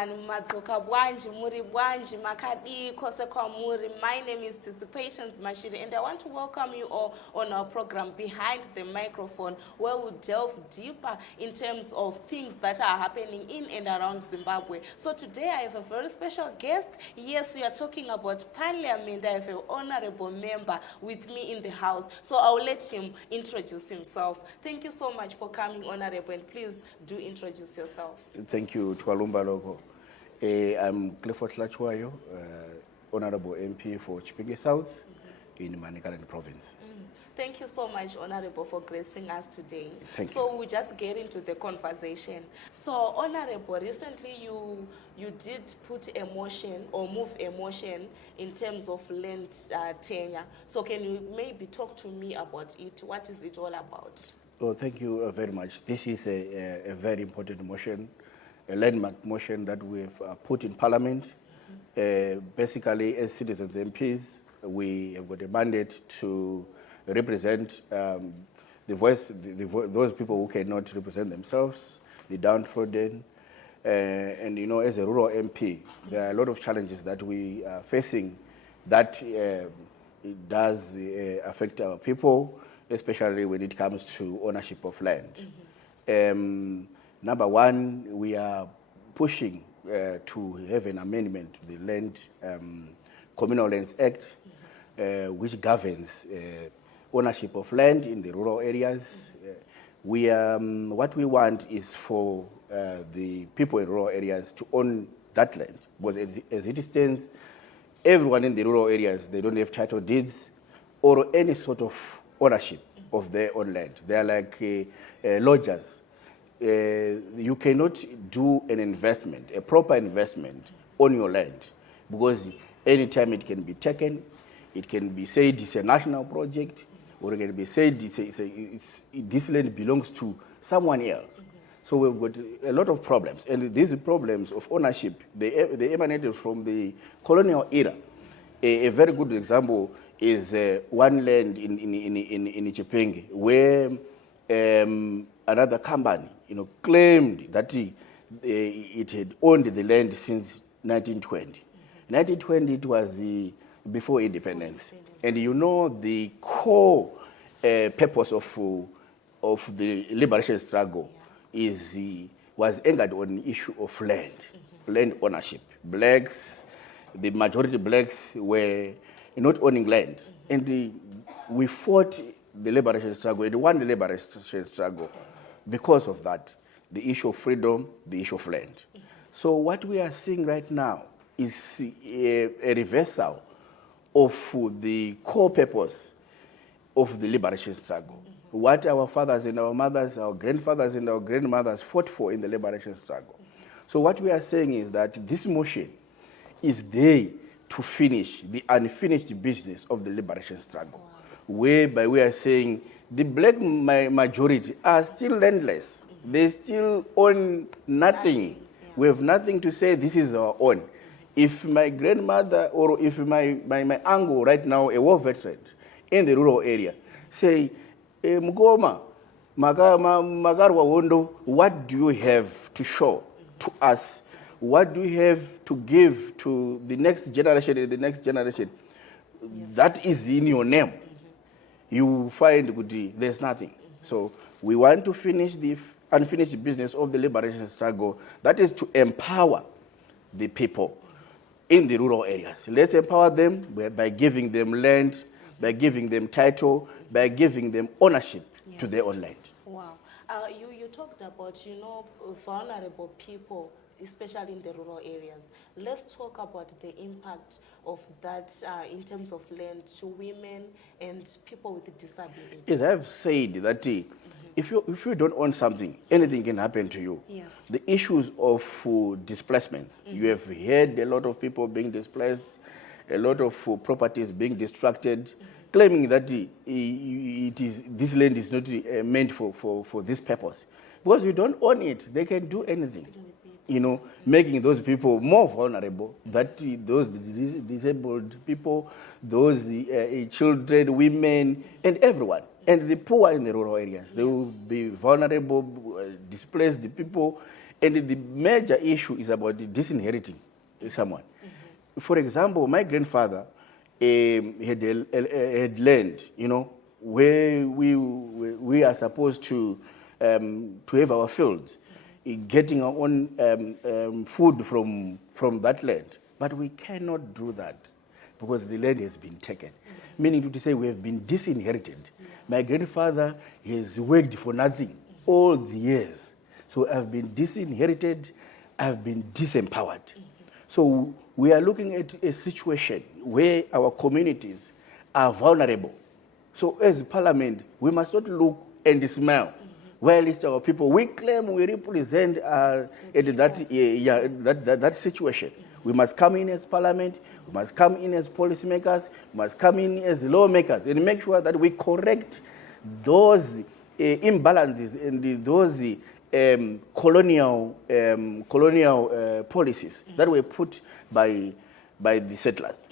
everyone. Madzoka bwanji, muri bwanji, makadi, kose kwa muri. My name is Patience Mashiri, and I want to welcome you all on our program Behind the Microphone, where we delve deeper in terms of things that are happening in and around Zimbabwe. So today I have a very special guest. Yes, we are talking about Parliament. I have an honorable member with me in the house. So I'll let him introduce himself. Thank you so much for coming, Honorable, and please do introduce yourself. Thank you, Twalumba Logo. I'm Clifford Lachwayo, Honorable MP for Chipinge South in Manicaland Province. Thank you so much, Honorable, for gracing us today. Thank you. So we'll just get into the conversation. So, Honorable, recently you did put a motion or move a motion in terms of land tenure. So can you maybe talk to me about it? What is it all about? Well, thank you very much. This is a very important motion, a landmark motion that we've put in Parliament. Basically, as citizens MPs, we have got a mandate to represent the voice, those people who cannot represent themselves, the downtrodden. And you know, as a rural MP, there are a lot of challenges that we are facing that it does affect our people, especially when it comes to ownership of land. Number one, we are pushing to have an amendment to the land Communal Lands Act, which governs ownership of land in the rural areas. What we want is for the people in rural areas to own that land, because as it stands, everyone in the rural areas, they don't have title deeds or any sort of ownership of their own land. They are like lodgers. You cannot do an investment, a proper investment on your land, because anytime it can be taken, it can be said it's a national project, or it can be said this land belongs to someone else. So we've got a lot of problems, and these problems of ownership, they emanated from the colonial era. A very good example is one land in Chipinge, where another company, claimed that it had owned the land since 1920. 1920, it was before independence. And the core purpose of the liberation struggle was anchored on the issue of land ownership. Blacks, the majority blacks were not owning land. And we fought the liberation struggle and won the liberation struggle because of that, the issue of freedom, the issue of land. So what we are seeing right now is a reversal of the core purpose of the liberation struggle. What our fathers and our mothers, our grandfathers and our grandmothers fought for in the liberation struggle. So what we are saying is that this motion is there to finish the unfinished business of the liberation struggle, whereby we are saying the black majority are still landless. They still own nothing. We have nothing to say this is our own. If my grandmother or if my uncle right now, a war veteran in the rural area, say, Mgoma, Magarwa Wondo, what do you have to show to us? What do you have to give to the next generation and the next generation? That is in your name. You find there's nothing. So we want to finish the unfinished business of the liberation struggle. That is to empower the people in the rural areas. Let's empower them by giving them land, by giving them title, by giving them ownership to their own land. Wow. You talked about, vulnerable people, especially in the rural areas. Let's talk about the impact of that in terms of land to women and people with disabilities. Yes, I have said that if you don't own something, anything can happen to you. Yes. The issues of displacements, you have heard a lot of people being displaced, a lot of properties being destructed, claiming that this land is not meant for this purpose. Because you don't own it, they can do anything. Making those people more vulnerable, that those disabled people, those children, women, and everyone. And the poor in the rural areas, they will be vulnerable, displaced people, And the major issue is about disinheriting someone. For example, my grandfather had land, where we are supposed to have our fields, getting our own food from that land. But we cannot do that because the land has been taken. Meaning to say we have been disinherited. My grandfather has worked for nothing all the years. So I've been disinherited, I've been disempowered. So we are looking at a situation where our communities are vulnerable. So as Parliament, we must not look and smile. While it's our people, we claim we represent that situation. We must come in as Parliament, we must come in as policymakers, we must come in as lawmakers and make sure that we correct those imbalances and those colonial policies that were put by the settlers.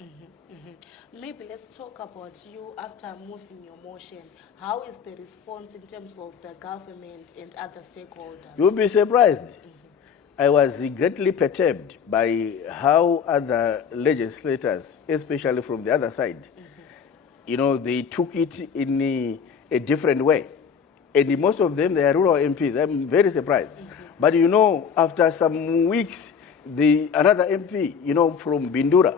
Maybe let's talk about you after moving your motion. How is the response in terms of the government and other stakeholders? You'll be surprised. I was greatly perturbed by how other legislators, especially from the other side, they took it in a different way. And most of them, they are rural MPs. I'm very surprised. But after some weeks, another MP, from Bindura,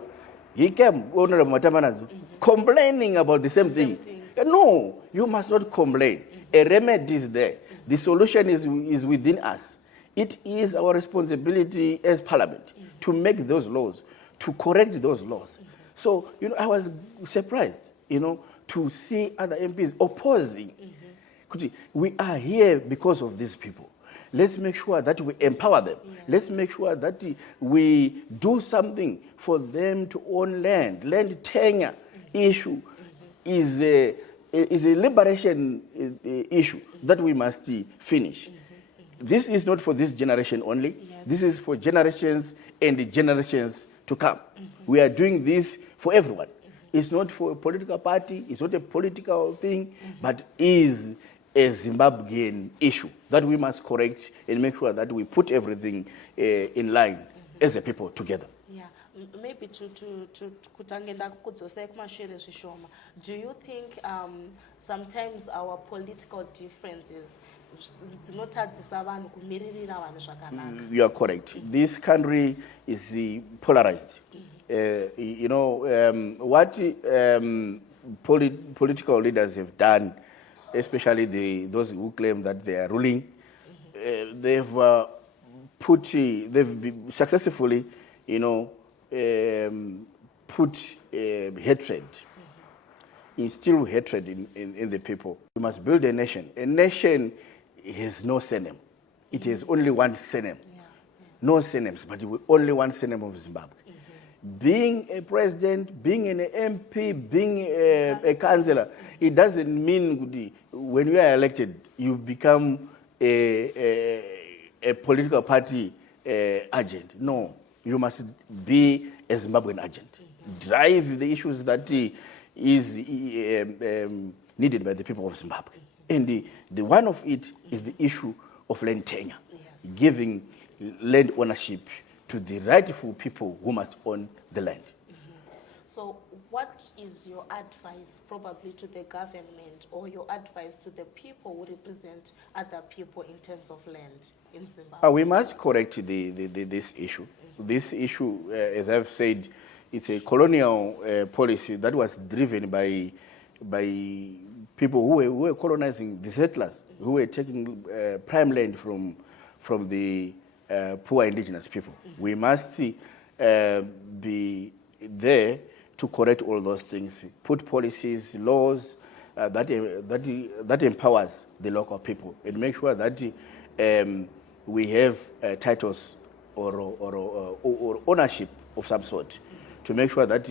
he came, Honorable Matamanazu, complaining about the same thing. No, you must not complain. A remedy is there. The solution is within us. It is our responsibility as Parliament to make those laws, to correct those laws. So, I was surprised, to see other MPs opposing. We are here because of these people. Let's make sure that we empower them. Yes. Let's make sure that we do something for them to own land. Land tenure issue is a liberation issue that we must finish. This is not for this generation only. Yes. This is for generations and the generations to come. We are doing this for everyone. It's not for a political party. It's not a political thing, but is a Zimbabwean issue that we must correct and make sure that we put everything in line as a people together. Yeah, maybe to kutangenda kukudzosai kumashure zvishoma. Do you think sometimes our political differences dzinotadzisa vanhu kumiririra vanhu zvakanaka? You are correct. This country is polarized. What political leaders have done, especially those who claim that they are ruling, they've successfully, put hatred, instill hatred in the people. We must build a nation. A nation has no surname. It has only one surname. No surnames, but only one surname of Zimbabwe. Being a president, being an MP, being a councillor, it doesn't mean when you are elected, you become a political party agent. No, you must be a Zimbabwean agent. Drive the issues that is needed by the people of Zimbabwe. And the one of it is the issue of land tenure, giving land ownership to the rightful people who must own the land. So what is your advice probably to the government or your advice to the people who represent other people in terms of land in Zimbabwe? We must correct this issue. This issue, as I've said, it's a colonial policy that was driven by people who were colonizing the settlers, who were taking prime land from the poor indigenous people. We must be there to correct all those things, put policies, laws that empowers the local people, and make sure that we have titles or ownership of some sort, to make sure that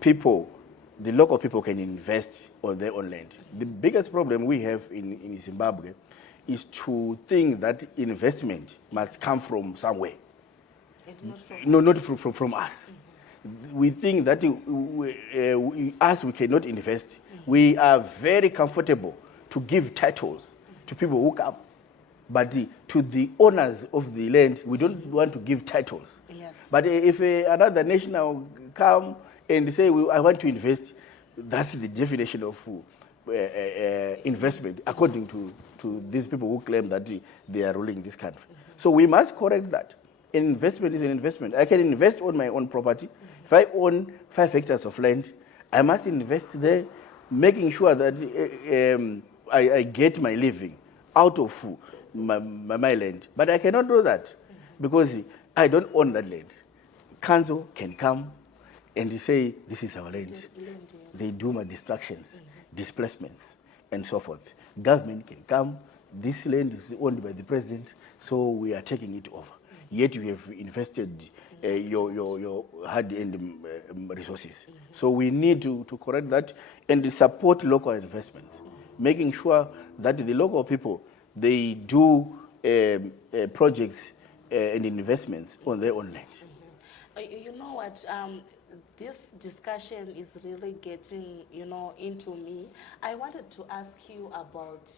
the local people can invest on their own land. The biggest problem we have in Zimbabwe is to think that investment must come from somewhere. Not from us. We think that we cannot invest. We are very comfortable to give titles to people who come. but to the owners of the land, we don't want to give titles. Yes. But if another nation now come and say, I want to invest, that's the definition of investment, according to these people who claim that they are ruling this country. So we must correct that. Investment is an investment. I can invest on my own property. If I own 5 hectares of land, I must invest there, making sure that I get my living out of my land. But I cannot do that because I don't own that land. Council can come and say, this is our land. They do my distractions, displacements, and so forth. Government can come, this land is owned by the president, so we are taking it over. Yet we have invested your hard-earned resources. So we need to correct that and support local investments, making sure that the local people, they do projects and investments on their own land. You know what? This discussion is really getting, into me. I wanted to ask you about,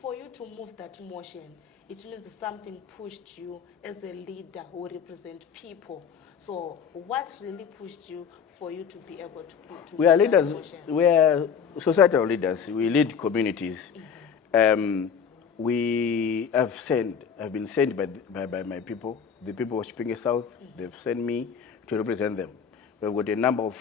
for you to move that motion, it means something pushed you as a leader who represent people. So what really pushed you for you to be able to we are move that leaders. motion? We are societal leaders. We lead communities. We have been sent by my people, the people of Chipinge South. They've sent me to represent them. We've got a number of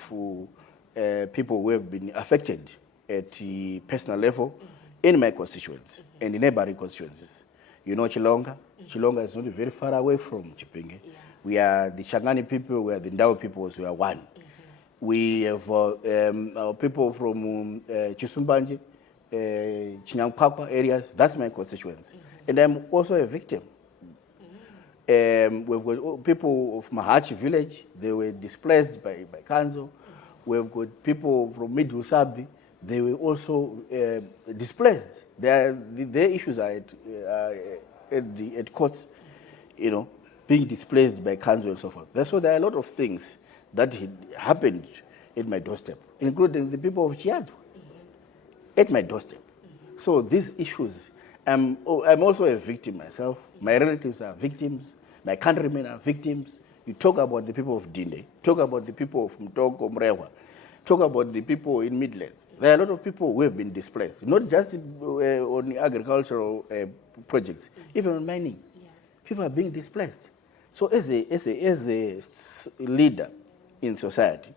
people who have been affected at the personal level in my constituents and in neighboring constituencies. You know Chilonga. Chilonga is not very far away from Chipinge. Yeah. We are the Shangani people, we are the Ndao people, so we are one. We have our people from Chisumbanje, Chinyangpapa areas. That's my constituents. And I'm also a victim. We've got people of Mahachi village, they were displaced by council. We've got people from Mid-Usabi, they were also displaced. Their issues are at courts, being displaced by council and so forth. So there are a lot of things that happened at my doorstep, including the people of Chiadu, at my doorstep. So these issues, I'm also a victim myself. My relatives are victims. My countrymen are victims. You talk about the people of Dinde, talk about the people of Mtoko, Mrewa, talk about the people in Midlands. There are a lot of people who have been displaced, not just on agricultural projects, even on mining. Yeah. People are being displaced. So as a leader in society,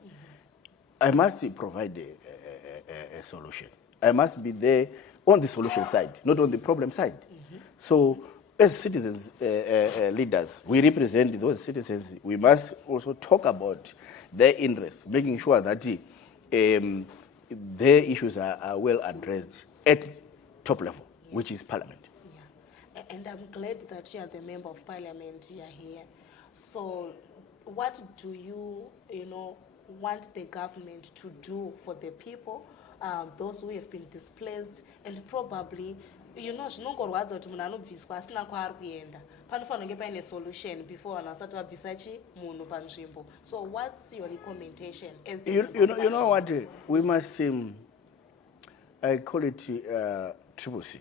I must provide a solution. I must be there on the solution side, not on the problem side. So as citizens, leaders, we represent those citizens. We must also talk about their interests, making sure that their issues are well addressed at top level, which is Parliament. Yeah. And I'm glad that you are the member of Parliament, you are here. So what do you, want the government to do for the people, those who have been displaced, and probably, zvinongorwadza kuti munhu anobviswa asina kwaari kuenda panofanira kunge paine solution before vanhu vasati vabvisa munhu panzvimbo. So what's your recommendation as a you know what we must I call it triple C.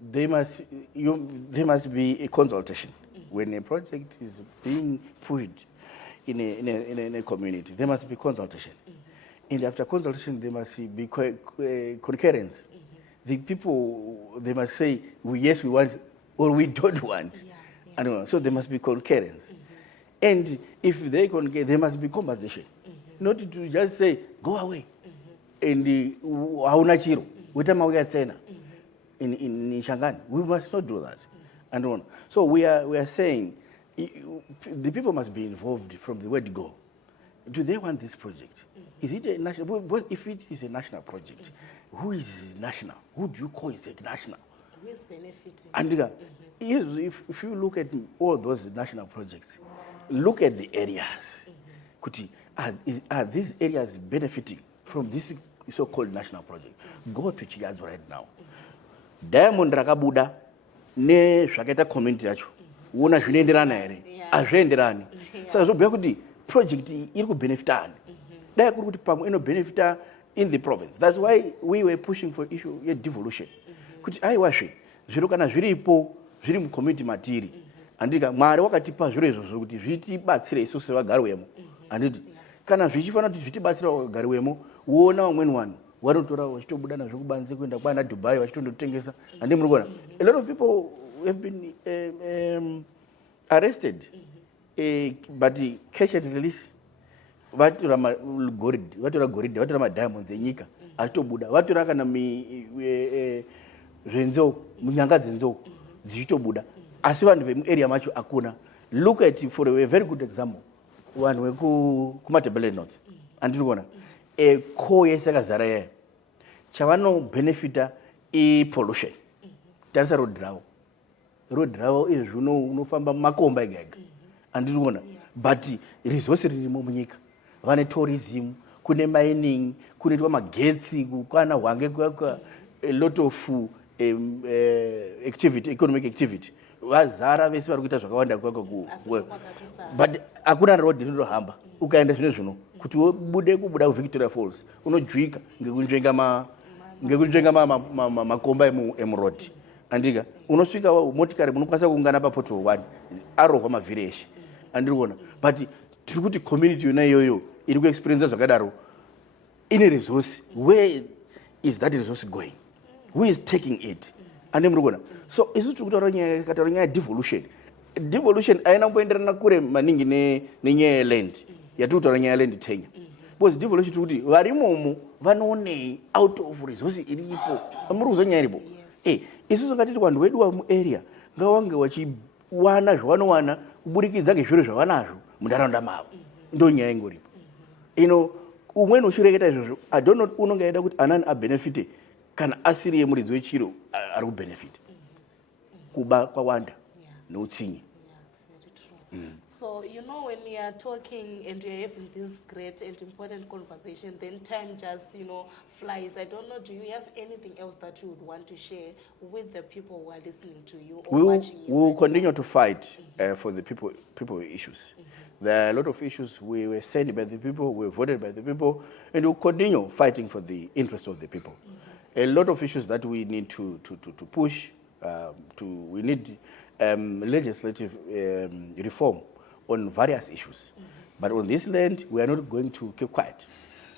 There must be a consultation when a project is being pushed in a community. There must be consultation, and after consultation there must be concurrence. The people, they must say, yes, we want, or we don't want. Yeah. So there must be concurrence. And if they concur, there must be compensation. Not to just say, go away. And hauna chiro, witama tsena in Shangani. We must not do that. And so we are saying, the people must be involved from the word go. Do they want this project? Is it a national? If it is a national project, who is national? Who do you call is a national? Who is benefiting? And yes, if you look at all those national projects, look at the areas. Are these areas benefiting from this so-called national project? Go to Chigadzo right now. Diamond Rakabuda, ne Shaketa community yacho. Una zvinoenderana ere? Azvienderani. Saka zobhuya kuti project iri kubenefita ani. Dai kuri kuti pamwe inobenefita in the province. That's why we were pushing for issue of devolution. Kuti aiwazve zviro kana zviripo zviri mucommunity matiri andika Mwari wakatipa zviro izvozvo kuti zvitibatsire isusu sevagari vemo anditi kana zvichifanira kuti zvitibatsira vagari vemo uona vamweni vanhu vanotora vachitobuda nazvo kubanze kuenda kwana Dubai vachitondotengesa handi muri kuona a lot of people have been arrested but catch and release vatora gold vatora madiamonds enyika achitobuda vatora kana zvenzou munyanga dzenzou dzichitobuda asi vanhu vemuarea macho akuna. Look at for a very good example vanhu vekumatebele north andiri kuona core yese yakazara yaya chavanobenefita ipollution. Tarisa road ravo izvi unofamba makomba ega ega andiri kuona but resource ririmo munyika vane tourism kune mining kunoitwa magetsi kukwana hwange a lot of activity economic activity vazara vese vari kuita zvakawanda but hakuna road rinohamba ukaenda zvino kuti ubude kubuda kuVictoria Falls unojuika ngekunzvenga makomba emuroad andika unosvika motikari munokwanisa kuungana paportal 1 arovha mavhiri eshe andiri kuona but tiri kuti community yona iyoyo iri kuexperience zvakadaro ine resource. Where is that resource going? Who is taking it? Ande muri kuona so isu tiri kutaura nyaya devolution aina kumboenderana kure maningi nenyaya yeland yatiri kutaura nyaya yeland Kenya because devolution tiri kuti varimomo vanoonei out of resource iripo muri kuzwa nyaya iripo isusu ngatiti vanhu vedu vamuarea ngavange vachiwana zvavanowana kuburikidza ngezviro zvavanazvo muntaraunda mavo ndo nyaya ingoripo umweni uchireketa izvozvo I don't know unonge aida kuti anani abenefite kana asiri yemuridzi wechiro ari kubenefita kuba kwawanda neutsinye. So, when we are talking and we are having this great and important conversation, then time just, flies. I don't know, do you have anything else that you would want to share with the people who are listening to you or watching you? We will continue to fight for the people issues. There are a lot of issues we were sent by the people, we were voted by the people, and we'll continue fighting for the interests of the people. A lot of issues that we need to push, we need legislative reform on various issues. But on this land, we are not going to keep quiet.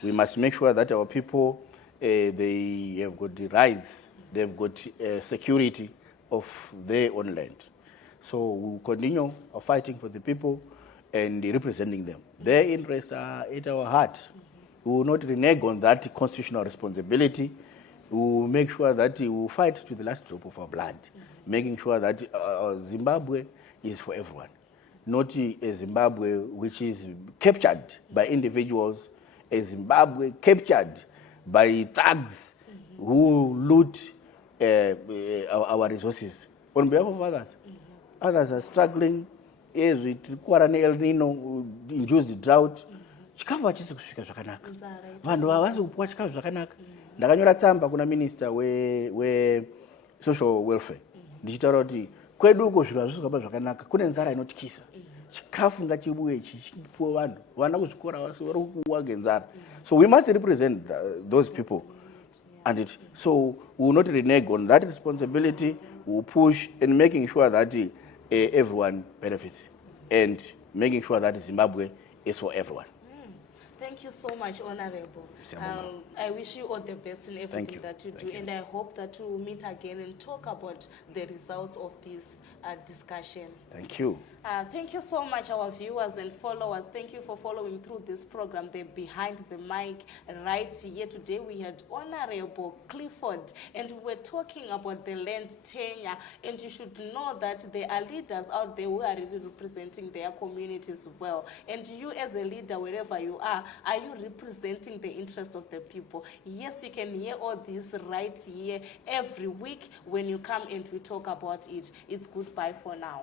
We must make sure that our people, they have got the rights, they've got security of their own land. So we will continue fighting for the people and representing them. Their interests are at our heart. We will not renege on that constitutional responsibility. We will make sure that we will fight to the last drop of our blood, making sure that Zimbabwe is for everyone, not a Zimbabwe which is captured by individuals, a Zimbabwe captured by thugs who loot our resources on behalf of others. Others are struggling, as we require El Nino, induced drought. Chikafu hachisi kusvika zvakanaka. Vanhu havasi kupuwa chikafu zvakanaka. Ndakanyora tsamba kuna minister we social welfare. Ndichitaura kuti kwedu uko zviro hazvisi kuhamba zvakanaka, kune nzara inotyisa. Chikafu ngachibuye chichipuwa vanhu. Vana kuzvikora vari kuwa ngenzara. So we must represent those people. And so we will not renege on that responsibility. We will push in making sure that everyone benefits and making sure that Zimbabwe is for everyone. Thank you so much, Honorable. I wish you all the best in everything that you do, and I hope that we'll meet again and talk about the results of this discussion. Thank you. Thank you so much, our viewers and followers. Thank you for following through this program, the Behind the Mic. Right here today, we had Honorable Clifford, and we were talking about the land tenure. And you should know that there are leaders out there who are really representing their communities well. And you, as a leader, wherever you are you representing the interest of the people? Yes, you can hear all this right here every week when you come and we talk about it. It's goodbye for now.